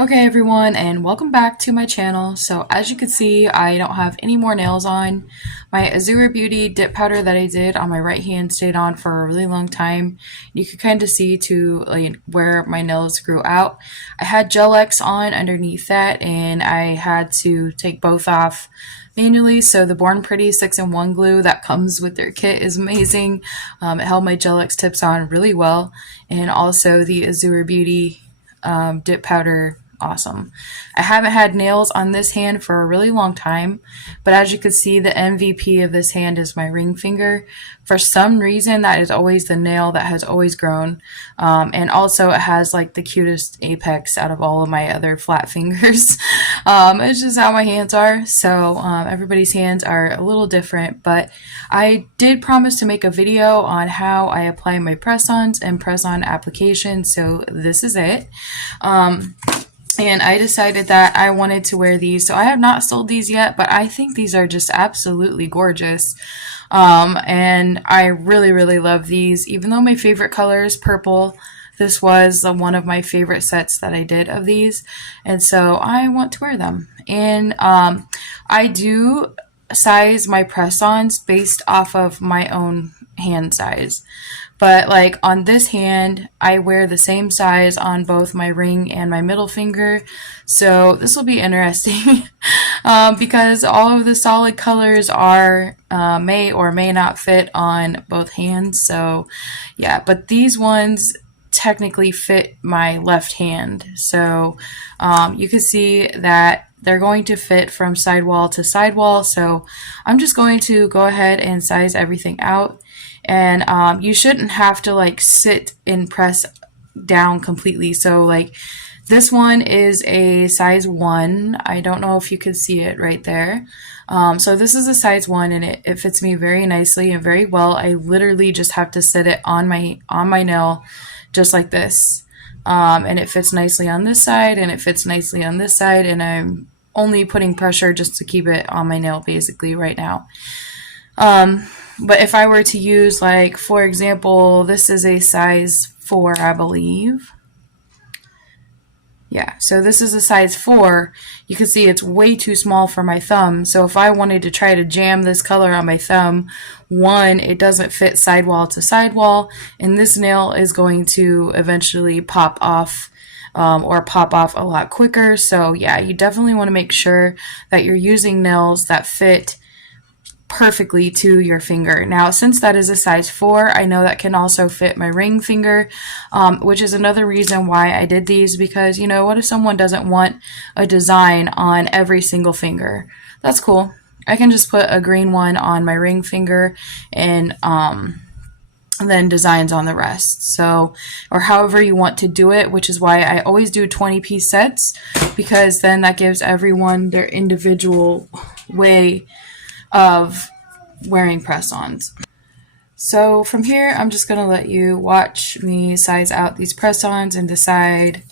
Okay everyone, and welcome back to my channel. So as you can see, I don't have any more nails on. My Azure Beauty dip powder that I did on my right hand stayed on for a really long time. You could kind of see to like where my nails grew out. I had Gel X on underneath that, and I had to take both off manually. So the Born Pretty 6-in-1 glue that comes with their kit is amazing. It held my Gel X tips on really well, and also the Azure Beauty dip powder. Awesome. I haven't had nails on this hand for a really long time, but as you can see, the MVP of this hand is my ring finger. For some reason, that is always the nail that has always grown, and also it has like the cutest apex out of all of my other flat fingers. It's just how my hands are, so everybody's hands are a little different, but I did promise to make a video on how I apply my press-ons and press-on application, so this is it. And I decided that I wanted to wear these. So I have not sold these yet, but I think these are just absolutely gorgeous. And I really, really love these. Even though my favorite color is purple, this was one of my favorite sets that I did of these. And so I want to wear them. And I do size my press-ons based off of my own hand size. But like on this hand, I wear the same size on both my ring and my middle finger. So this will be interesting because all of the solid colors are may or may not fit on both hands. So yeah, but these ones technically fit my left hand. So you can see that they're going to fit from sidewall to sidewall. So I'm just going to go ahead and size everything out. And you shouldn't have to like sit and press down completely. So like this one is a size 1. I don't know if you can see it right there. So this is a size 1, and it fits me very nicely and very well. I literally just have to sit it on my nail just like this. And it fits nicely on this side, and it fits nicely on this side, and I'm only putting pressure just to keep it on my nail basically right now. But if I were to use, like, for example, this is a size 4, I believe. Yeah, so this is a size 4. You can see it's way too small for my thumb. So if I wanted to try to jam this color on my thumb, one, it doesn't fit sidewall to sidewall, and this nail is going to eventually pop off. Or pop off a lot quicker. So yeah, you definitely want to make sure that you're using nails that fit perfectly to your finger. Now, since that is a size 4, I know that can also fit my ring finger, which is another reason why I did these, because, you know, what if someone doesn't want a design on every single finger? That's cool. I can just put a green one on my ring finger and then designs on the rest. So, or however you want to do it, which is why I always do 20-piece sets, because then that gives everyone their individual way of wearing press-ons. So from here, I'm just going to let you watch me size out these press-ons and decide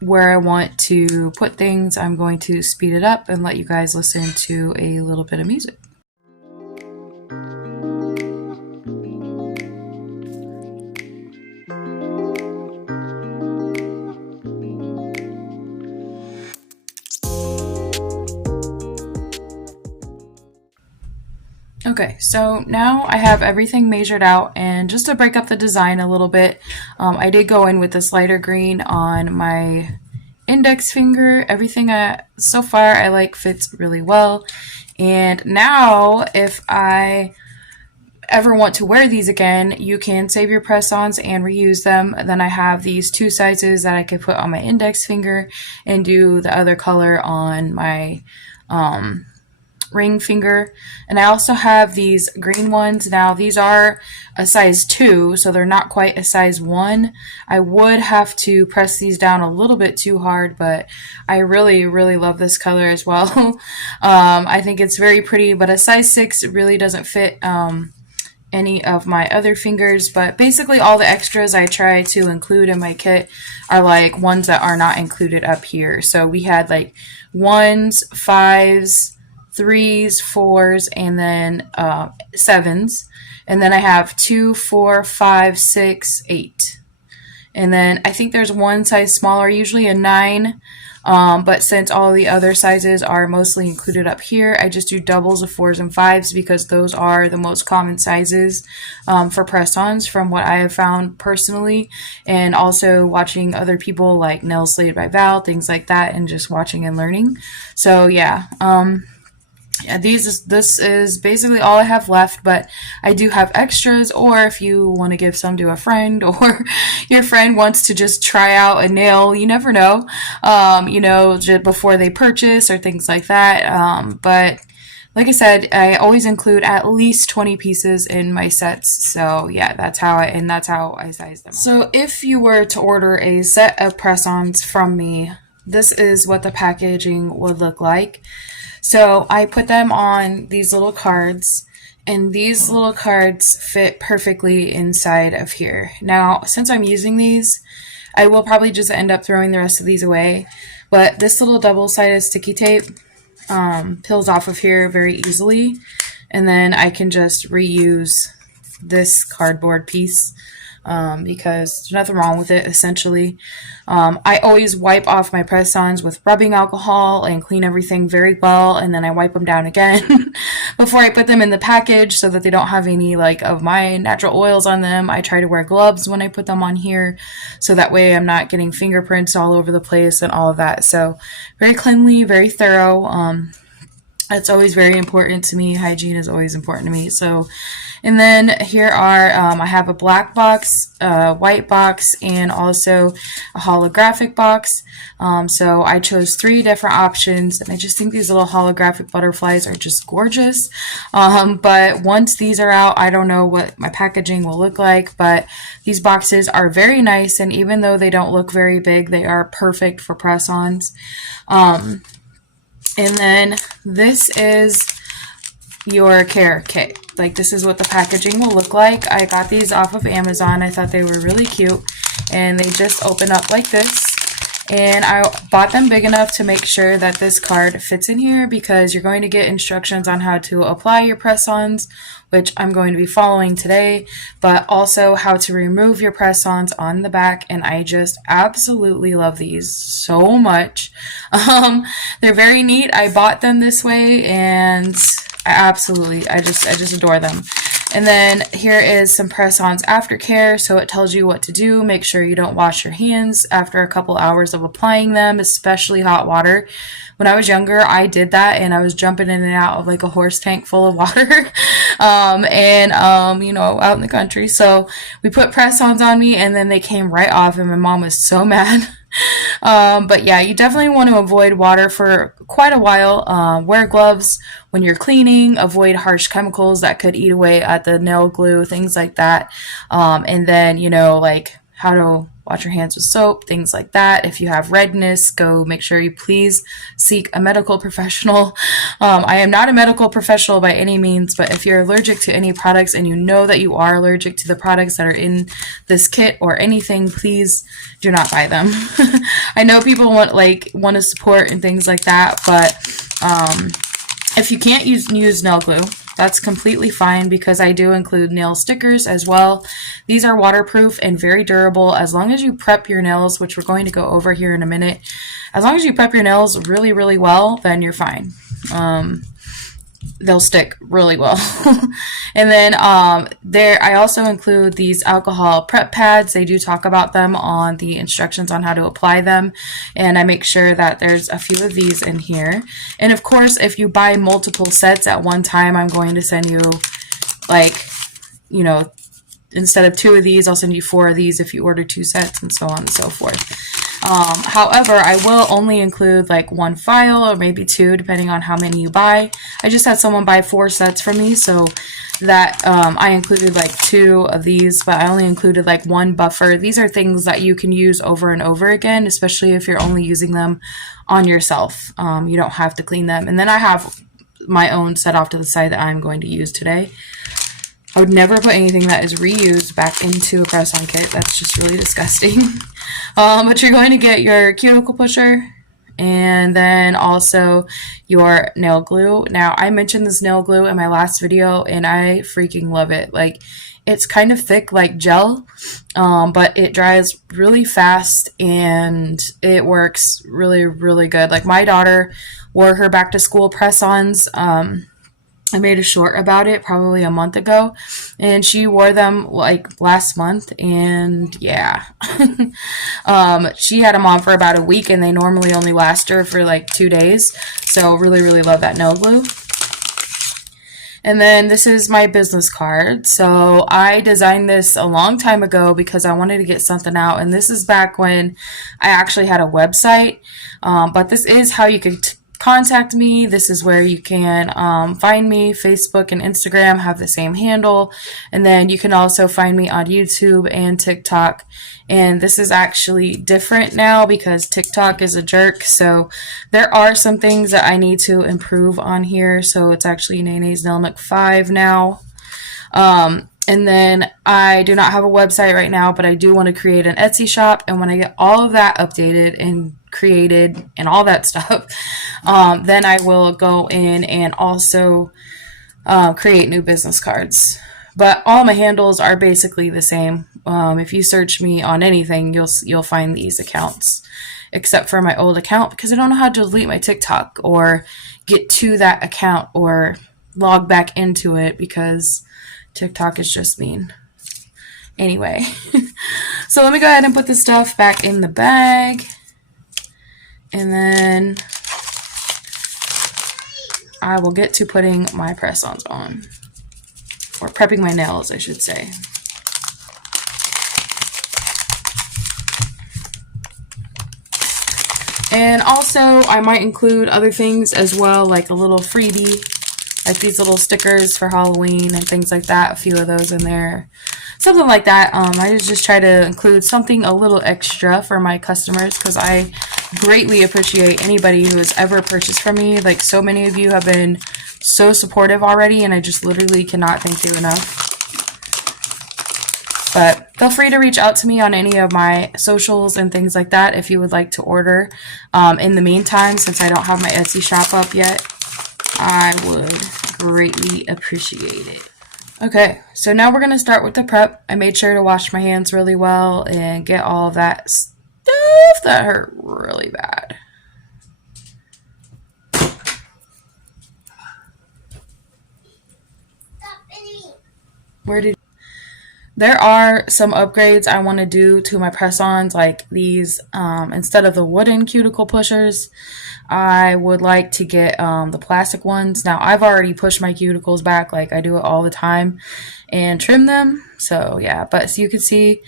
where I want to put things. I'm going to speed it up and let you guys listen to a little bit of music. Okay, so now I have everything measured out, and just to break up the design a little bit, I did go in with this lighter green on my index finger. Everything so far I like fits really well, and now if I ever want to wear these again, you can save your press-ons and reuse them. Then I have these 2 sizes that I could put on my index finger and do the other color on my ring finger. And I also have these green ones. Now these are a size 2, so they're not quite a size 1. I would have to press these down a little bit too hard, but I really love this color as well. I think it's very pretty, but a size 6 really doesn't fit any of my other fingers. But basically all the extras I try to include in my kit are like ones that are not included up here. So we had like 1s, 5s, 3s, 4s, and then 7s. And then I have 2, 4, 5, 6, 8. And then I think there's one size smaller, usually a 9. But since all the other sizes are mostly included up here, I just do doubles of 4s and 5s because those are the most common sizes for press-ons from what I have found personally, and also watching other people like Nails Slayed by Val, things like that, and just watching and learning. So yeah, this is basically all I have left, but I do have extras, or if you want to give some to a friend, or your friend wants to just try out a nail, you never know, just before they purchase or things like that. But like I said, I always include at least 20 pieces in my sets. So yeah, that's how I size them. So if you were to order a set of press-ons from me, this is what the packaging would look like. So I put them on these little cards, and these little cards fit perfectly inside of here. Now, since I'm using these, I will probably just end up throwing the rest of these away, but this little double-sided sticky tape peels off of here very easily, and then I can just reuse this cardboard piece because there's nothing wrong with it, essentially. I always wipe off my press-ons with rubbing alcohol and clean everything very well, and then I wipe them down again before I put them in the package so that they don't have any like of my natural oils on them. I try to wear gloves when I put them on here, so that way I'm not getting fingerprints all over the place and all of that. So very cleanly, very thorough. That's always very important to me. Hygiene is always important to me. So, and then here are, I have a black box, a white box, and also a holographic box. So I chose 3 different options, and I just think these little holographic butterflies are just gorgeous. But once these are out, I don't know what my packaging will look like, but these boxes are very nice, and even though they don't look very big, they are perfect for press-ons. And then this is your care kit. Like, this is what the packaging will look like. I got these off of Amazon. I thought they were really cute, and they just open up like this. And I bought them big enough to make sure that this card fits in here, because you're going to get instructions on how to apply your press-ons, which I'm going to be following today, but also how to remove your press-ons on the back. And I just absolutely love these so much. They're very neat. I bought them this way, and I just adore them. And then here is some press-ons aftercare, so it tells you what to do. Make sure you don't wash your hands after a couple hours of applying them, especially hot water. When I was younger, I did that, and I was jumping in and out of like a horse tank full of water, out in the country. So we put press-ons on me, and then they came right off, and my mom was so mad. But yeah, you definitely want to avoid water for quite a while. Wear gloves when you're cleaning, avoid harsh chemicals that could eat away at the nail glue, things like that. And then, like how to wash your hands with soap, things like that. If you have redness, go make sure you please seek a medical professional. I am not a medical professional by any means, but if you're allergic to any products and you know that you are allergic to the products that are in this kit or anything, please do not buy them. I know people want to support and things like that, but if you can't use nail glue, that's completely fine, because I do include nail stickers as well. These are waterproof and very durable. As long as you prep your nails, which we're going to go over here in a minute, as long as you prep your nails really, really well, then you're fine. They'll stick really well. And then I also include these alcohol prep pads. They do talk about them on the instructions on how to apply them, and I make sure that there's a few of these in here. And of course, if you buy multiple sets at one time, I'm going to send you instead of 2 of these, I'll send you 4 of these if you order 2 sets, and so on and so forth. However, I will only include like one file or maybe two depending on how many you buy. I just had someone buy 4 sets from me, so that I included like 2 of these, but I only included like 1 buffer. These are things that you can use over and over again, especially if you're only using them on yourself. You don't have to clean them. And then I have my own set off to the side that I'm going to use today. I would never put anything that is reused back into a press-on kit. That's just really disgusting. But you're going to get your cuticle pusher and then also your nail glue. Now, I mentioned this nail glue in my last video and I freaking love it. Like, it's kind of thick like gel, but it dries really fast and it works really, really good. Like, my daughter wore her back to school press-ons. I made a short about it probably a month ago, and she wore them like last month, and yeah. She had them on for about a week, and they normally only last her for like 2 days, so really, really love that nail glue. And then this is my business card. So I designed this a long time ago because I wanted to get something out, and this is back when I actually had a website, but this is how you could contact me. This is where you can find me. Facebook and Instagram have the same handle, and then you can also find me on YouTube and TikTok. And this is actually different now because TikTok is a jerk, so there are some things that I need to improve on here. So it's actually Nene's Nail Nook 5 now. And then I do not have a website right now, but I do want to create an Etsy shop. And when I get all of that updated and created and all that stuff, then I will go in and also create new business cards. But all my handles are basically the same. If you search me on anything, you'll find these accounts, except for my old account because I don't know how to delete my TikTok or get to that account or log back into it because TikTok is just mean. Anyway, so let me go ahead and put this stuff back in the bag. And then I will get to putting my press-ons on. Or prepping my nails, I should say. And also, I might include other things as well, like a little freebie. Like these little stickers for Halloween and things like that. A few of those in there. Something like that. I just try to include something a little extra for my customers because I greatly appreciate anybody who has ever purchased from me. Like, so many of you have been so supportive already, and I just literally cannot thank you enough. But feel free to reach out to me on any of my socials and things like that if you would like to order. In the meantime, since I don't have my Etsy shop up yet, I would greatly appreciate it. Okay, so now we're going to start with the prep. I made sure to wash my hands really well and get all of that stuff that hurt really bad. There are some upgrades I want to do to my press-ons, like these. Instead of the wooden cuticle pushers, I would like to get the plastic ones. Now, I've already pushed my cuticles back, like I do it all the time, and trim them. So yeah, but as you can see,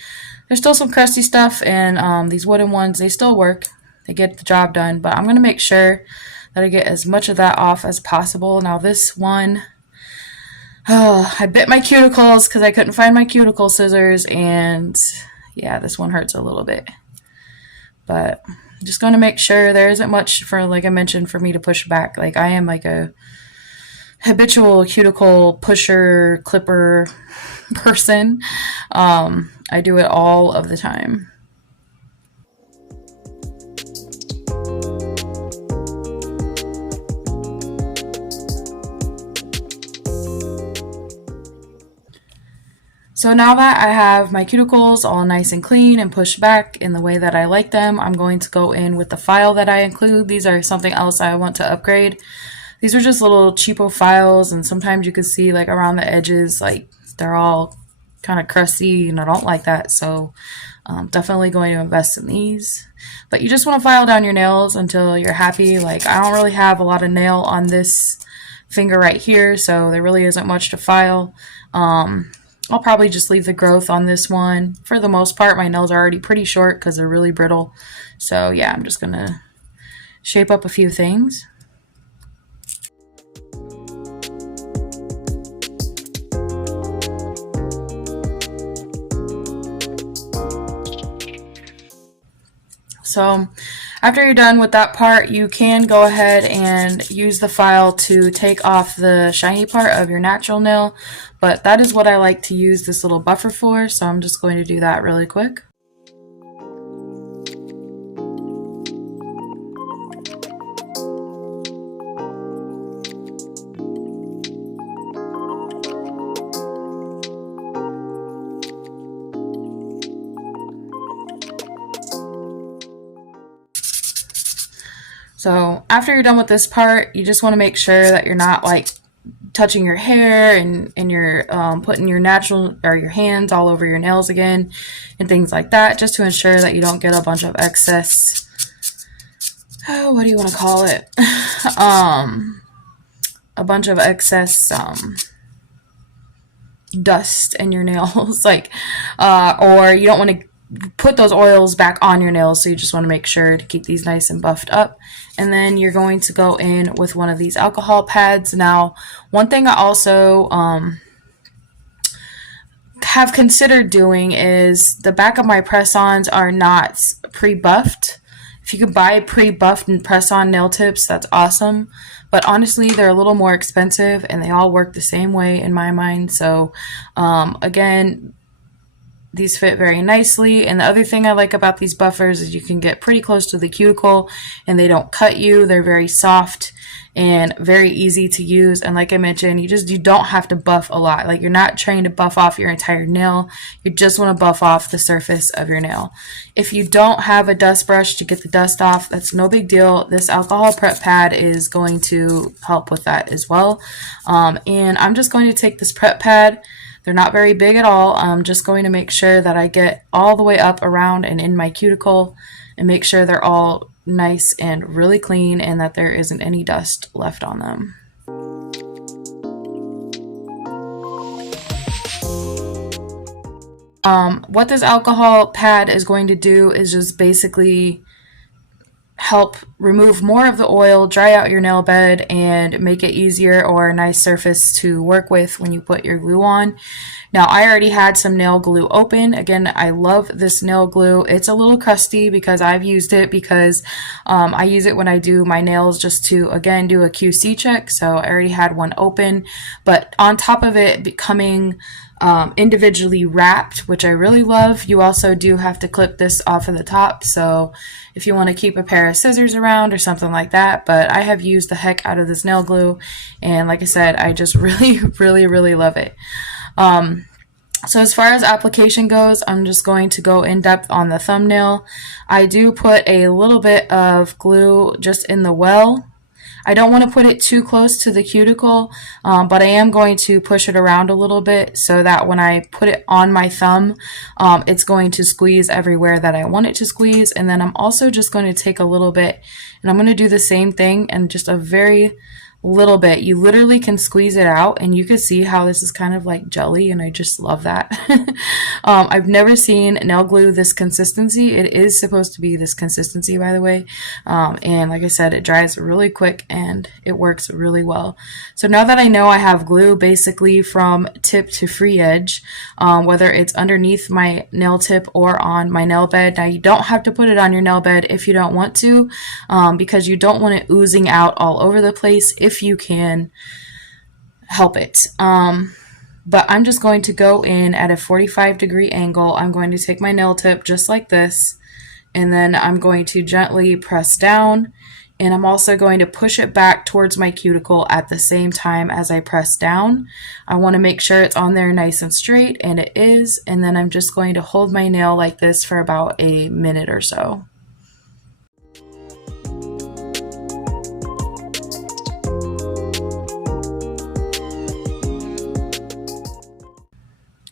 there's still some crusty stuff, and these wooden ones, they still work. They get the job done, but I'm going to make sure that I get as much of that off as possible. Now this one, I bit my cuticles because I couldn't find my cuticle scissors, and yeah, this one hurts a little bit. But I'm just going to make sure there isn't much, for, like I mentioned, for me to push back. Like, I am like a habitual cuticle pusher, clipper person. I do it all of the time. So now that I have my cuticles all nice and clean and pushed back in the way that I like them, I'm going to go in with the file that I include. These are something else I want to upgrade. These are just little cheapo files, and sometimes you can see like around the edges, like they're all kind of crusty, and I don't like that. So definitely going to invest in these. But you just want to file down your nails until you're happy. Like, I don't really have a lot of nail on this finger right here, so there really isn't much to file. I'll probably just leave the growth on this one. For the most part, my nails are already pretty short because they're really brittle. So yeah, I'm just going to shape up a few things. So after you're done with that part, you can go ahead and use the file to take off the shiny part of your natural nail, but that is what I like to use this little buffer for, so I'm just going to do that really quick. So after you're done with this part, you just want to make sure that you're not like touching your hair and you're putting your natural or your hands all over your nails again and things like that, just to ensure that you don't get a bunch of excess, what do you want to call it? A bunch of excess dust in your nails, like, or you don't want to put those oils back on your nails, so you just want to make sure to keep these nice and buffed up. And then you're going to go in with one of these alcohol pads. Now, one thing I also have considered doing is the back of my press-ons are not pre-buffed. If you could buy pre-buffed and press-on nail tips, that's awesome. But honestly, they're a little more expensive and they all work the same way in my mind. So again, these fit very nicely. And the other thing I like about these buffers is you can get pretty close to the cuticle and they don't cut you. They're very soft and very easy to use. And like I mentioned, you don't have to buff a lot. Like, you're not trying to buff off your entire nail. You just want to buff off the surface of your nail. If you don't have a dust brush to get the dust off, that's no big deal. This alcohol prep pad is going to help with that as well. And I'm just going to take this prep pad. They're not very big at all. I'm just going to make sure that I get all the way up around and in my cuticle and make sure they're all nice and really clean and that there isn't any dust left on them. What this alcohol pad is going to do is just basically help remove more of the oil, dry out your nail bed, and make it easier or a nice surface to work with when you put your glue on. Now, I already had some nail glue open. Again, I love this nail glue. It's a little crusty because I've used it because I use it when I do my nails just to, again, do a QC check. So I already had one open. But on top of it becoming individually wrapped, which I really love, you also do have to clip this off of the top. So if you want to keep a pair of scissors around or something like that, but I have used the heck out of this nail glue, and like I said, I just really love it. So as far as application goes, I'm just going to go in depth on the thumbnail. I do put a little bit of glue just in the well. I don't want to put it too close to the cuticle, but I am going to push it around a little bit so that when I put it on my thumb, it's going to squeeze everywhere that I want it to squeeze. And then I'm also just going to take a little bit and I'm going to do the same thing and just a very little bit. You literally can squeeze it out and you can see how this is kind of like jelly, and I just love that. I've never seen nail glue this consistency. It is supposed to be this consistency, by the way, and like I said, it dries really quick and it works really well. So now that I know I have glue basically from tip to free edge, whether it's underneath my nail tip or on my nail bed. Now, you don't have to put it on your nail bed if you don't want to, because you don't want it oozing out all over the place if you can help it. But I'm just going to go in at a 45-degree angle. I'm going to take my nail tip just like this, and then I'm going to gently press down, and I'm also going to push it back towards my cuticle at the same time as I press down. I want to make sure it's on there nice and straight, and it is, and then I'm just going to hold my nail like this for about a minute or so.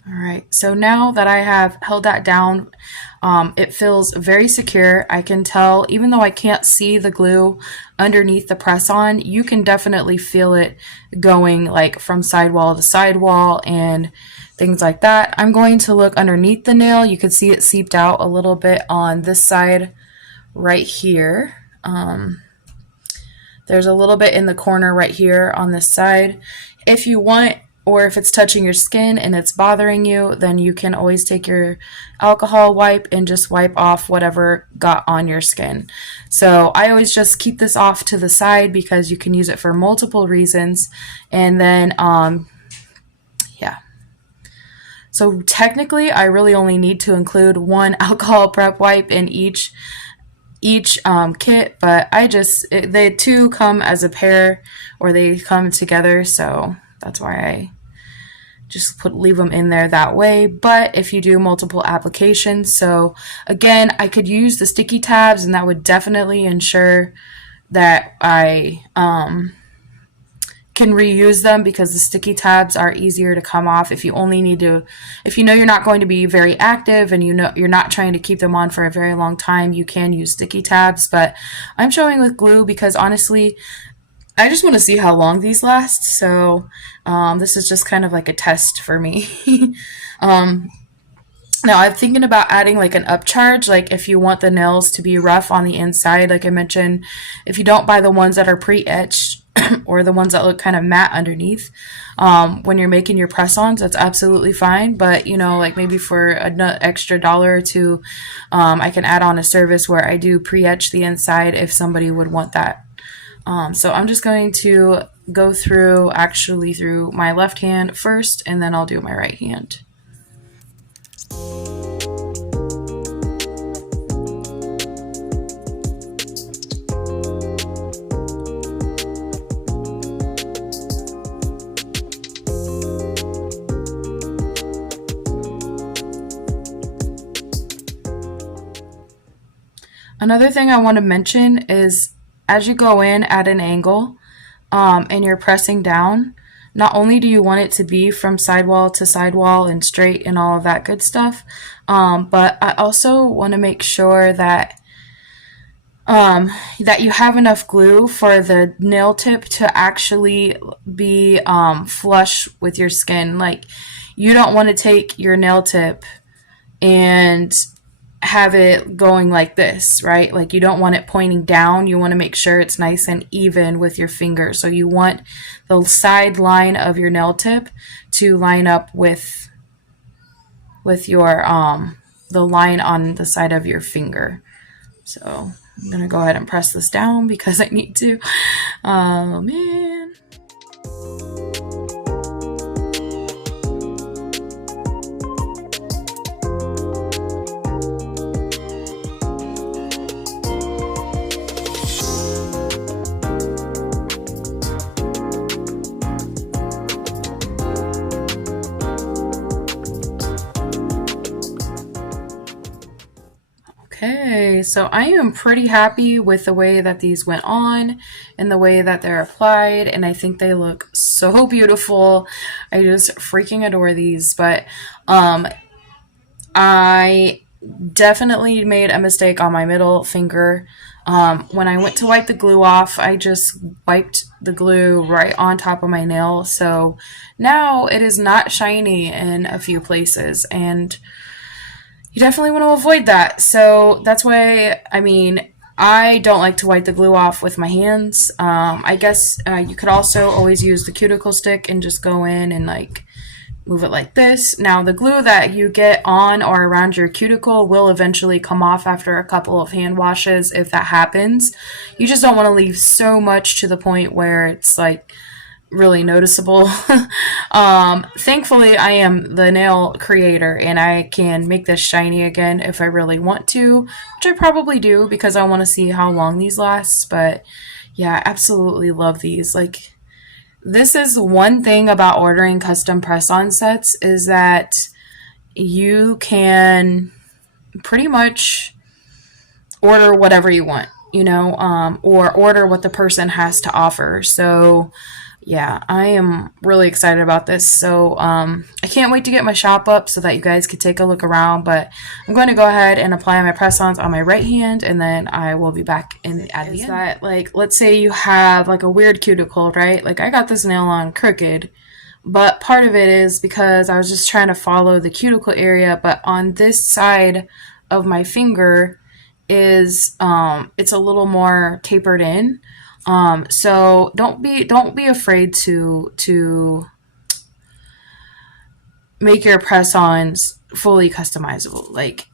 Alright, so now that I have held that down, it feels very secure. I can tell, even though I can't see the glue underneath the press-on, you can definitely feel it going like from sidewall to sidewall, and things like that. I'm going to look underneath the nail. You can see it seeped out a little bit on this side right here. There's a little bit in the corner right here on this side. If you want, or if it's touching your skin and it's bothering you, then you can always take your alcohol wipe and just wipe off whatever got on your skin. So I always just keep this off to the side because you can use it for multiple reasons. And then, yeah. So technically, I really only need to include one alcohol prep wipe in each kit, but they two come as a pair, or they come together, so that's why I just leave them in there that way. But if you do multiple applications, so again, I could use the sticky tabs, and that would definitely ensure that I can reuse them, because the sticky tabs are easier to come off. If you know you're not going to be very active and you know you're not trying to keep them on for a very long time, you can use sticky tabs. But I'm showing with glue because honestly, I just want to see how long these last. So this is just kind of like a test for me. Now I'm thinking about adding like an upcharge, like if you want the nails to be rough on the inside, like I mentioned, if you don't buy the ones that are pre-etched or the ones that look kind of matte underneath, when you're making your press-ons, that's absolutely fine. But you know, like maybe for an extra $1 or $2, I can add on a service where I do pre-etch the inside if somebody would want that. So I'm just going to go through my left hand first, and then I'll do my right hand. Another thing I want to mention is as you go in at an angle and you're pressing down, not only do you want it to be from sidewall to sidewall and straight and all of that good stuff, but I also want to make sure that that you have enough glue for the nail tip to actually be flush with your skin. Like, you don't want to take your nail tip and have it going like this, right? Like, you don't want it pointing down. You want to make sure it's nice and even with your finger. So you want the side line of your nail tip to line up with your the line on the side of your finger. So I'm gonna go ahead and press this down because I need to. Oh man. Okay, so I am pretty happy with the way that these went on and the way that they're applied, and I think they look so beautiful. I just freaking adore these. But I definitely made a mistake on my middle finger. When I went to wipe the glue off, I just wiped the glue right on top of my nail, so now it is not shiny in a few places, and you definitely want to avoid that. So that's why, I mean, I don't like to wipe the glue off with my hands. I guess you could also always use the cuticle stick and just go in and like move it like this. Now, the glue that you get on or around your cuticle will eventually come off after a couple of hand washes if that happens. You just don't want to leave so much to the point where it's like really noticeable. Thankfully, I am the nail creator and I can make this shiny again if I really want to, which I probably do because I want to see how long these last. But yeah, absolutely love these. Like, this is one thing about ordering custom press-on sets, is that you can pretty much order whatever you want, you know, or order what the person has to offer. So yeah, I am really excited about this. So I can't wait to get my shop up so that you guys could take a look around. But I'm going to go ahead and apply my press-ons on my right hand, and then I will be back at the end. That, like, let's say you have like a weird cuticle, right? Like, I got this nail on crooked, But part of it is because I was just trying to follow the cuticle area, but on this side of my finger is it's a little more tapered in. So don't be afraid to make your press-ons fully customizable. Like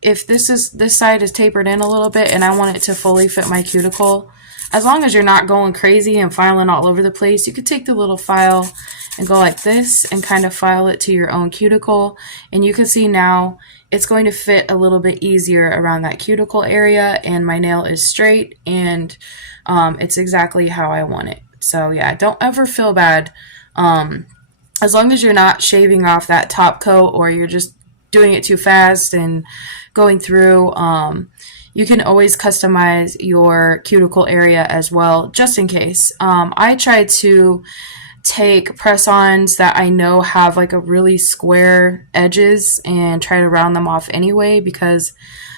if this side is tapered in a little bit and I want it to fully fit my cuticle, as long as you're not going crazy and filing all over the place, you could take the little file and go like this and kind of file it to your own cuticle, and you can see now it's going to fit a little bit easier around that cuticle area, and my nail is straight, and it's exactly how I want it. So yeah, don't ever feel bad. As long as you're not shaving off that top coat or you're just doing it too fast and going through, you can always customize your cuticle area as well, just in case. I try to take press-ons that I know have like a really square edges and try to round them off anyway, because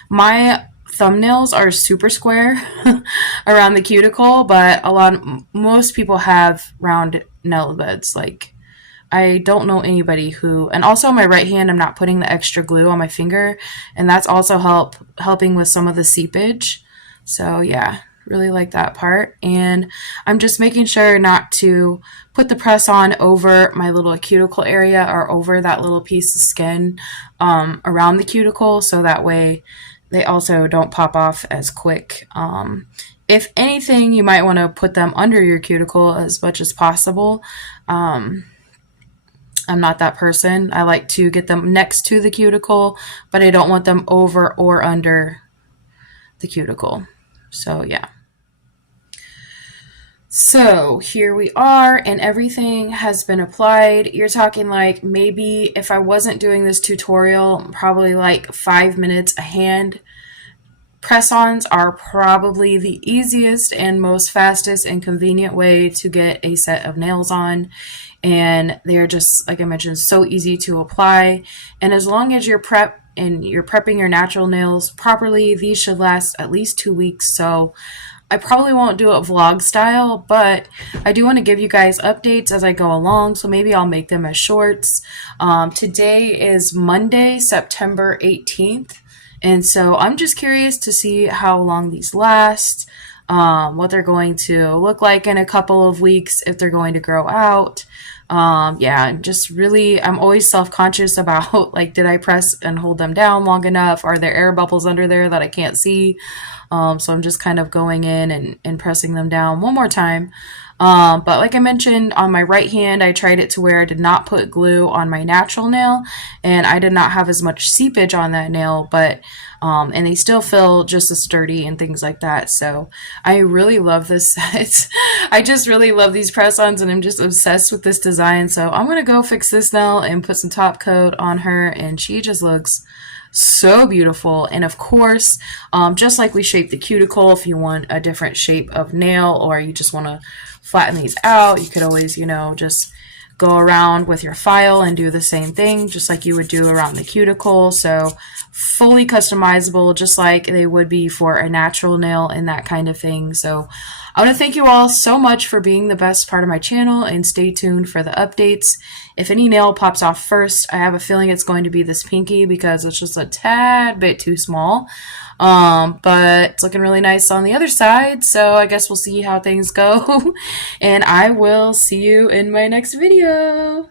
my thumbnails are super square around the cuticle, but most people have round nail beds. Like I don't know anybody who, and also on my right hand, I'm not putting the extra glue on my finger, and that's also helping with some of the seepage. So yeah, really like that part. And I'm just making sure not to put the press on over my little cuticle area or over that little piece of skin around the cuticle, so that way they also don't pop off as quick. If anything, you might want to put them under your cuticle as much as possible. I'm not that person. I like to get them next to the cuticle, but I don't want them over or under the cuticle. So yeah. So here we are, and everything has been applied. You're talking like maybe if I wasn't doing this tutorial, probably like 5 minutes a hand. Press-ons are probably the easiest and most fastest and convenient way to get a set of nails on, and they're just, like I mentioned, so easy to apply. And as long as you're prepping your natural nails properly, these should last at least 2 weeks. So I probably won't do it vlog style, but I do want to give you guys updates as I go along, so maybe I'll make them as shorts. Today is Monday, September 18th. And so I'm just curious to see how long these last, what they're going to look like in a couple of weeks, if they're going to grow out. Yeah, just really, I'm always self-conscious about, like, did I press and hold them down long enough? Are there air bubbles under there that I can't see? So I'm just kind of going in and pressing them down one more time. But like I mentioned, on my right hand, I tried it to where I did not put glue on my natural nail, and I did not have as much seepage on that nail, but and they still feel just as sturdy and things like that. So I really love this set. I just really love these press-ons, and I'm just obsessed with this design. So I'm gonna go fix this nail and put some top coat on her, and she just looks so beautiful. And of course, just like we shaped the cuticle, if you want a different shape of nail or you just want to flatten these out, you could always, you know, just go around with your file and do the same thing just like you would do around the cuticle. So fully customizable, just like they would be for a natural nail and that kind of thing. So I want to thank you all so much for being the best part of my channel, and stay tuned for the updates. If any nail pops off first, I have a feeling it's going to be this pinky because it's just a tad bit too small. But it's looking really nice on the other side, so I guess we'll see how things go. And I will see you in my next video.